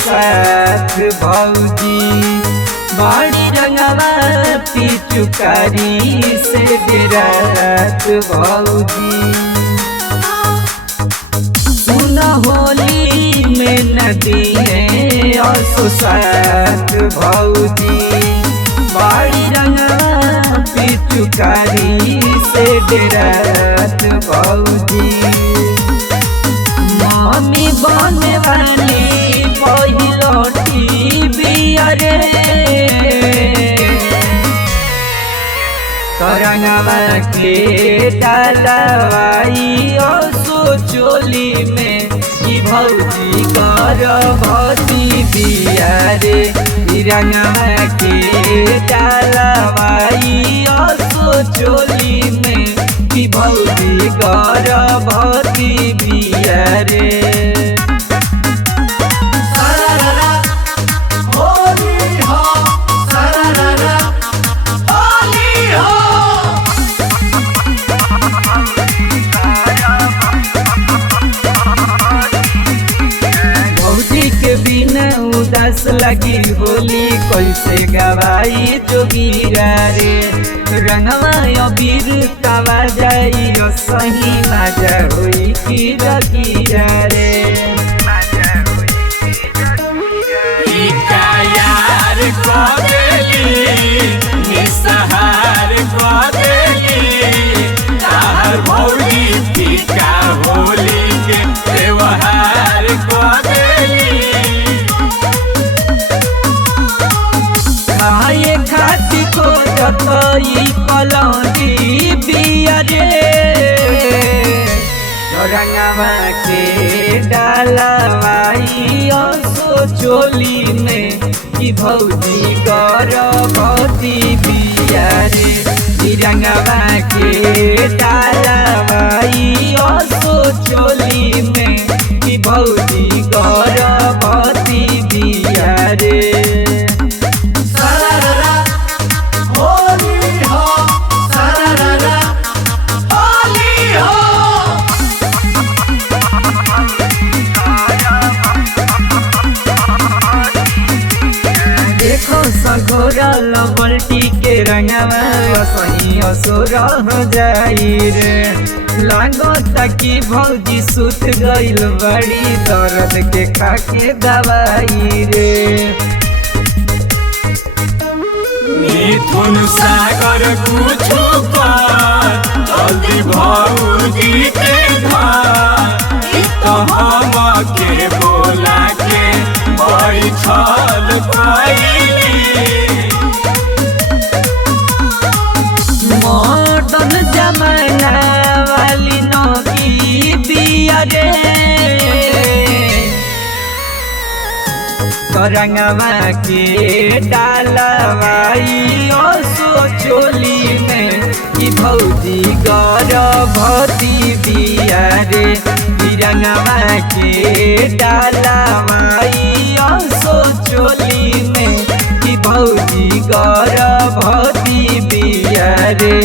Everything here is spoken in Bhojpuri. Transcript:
साथ भौजी बड़ी रंगवा पिचुकारी से डरात भौजी। सुन होली में नदी है और साथ भौजी बड़ी रंगवा पिचुकारी से डरात भौजी। मम्मी बने वाली पहिलोटी बियारे करंगवा के डालवाई सोचोली में कि भौजी गर्भवती बियारे रंगवा के डालवाई सोचोली में कि भौजी गर्भवती बियारे। उदास लगी होली कैसे गवाई जोगीरा रे रंगवा अबीर कावा जाई सही मजा होई की रकीरा रे। यार को देली निसहार को देली तार भौजी फीका होली के त्योहार को देली। खाए खाती को जतई कलौजी बियारे रंगवा के डालवाई सोचोली में कि भौजी गर्भवती बियारे रंगवा के डालवाई सोचोली में कि भौजी गर्भवती बियारे। सगोरल बल्टी के रंगवा सही असुर हो जाई रे लागता कि भौजी सुत गइल बड़ी दर्द के खाके दवाई रे। मिथुन सागर कुछ जल्दी भौजी के घर तो हम के बोला के बड़ी छल मॉडर्न जमाना वाली नौकी बियारे रंगवा के डालवाई सोचोली में कि भौजी गर्भवती बियारे रंगवा के डालवाई सोचोली में कि भौजी गर्भवती बियारे।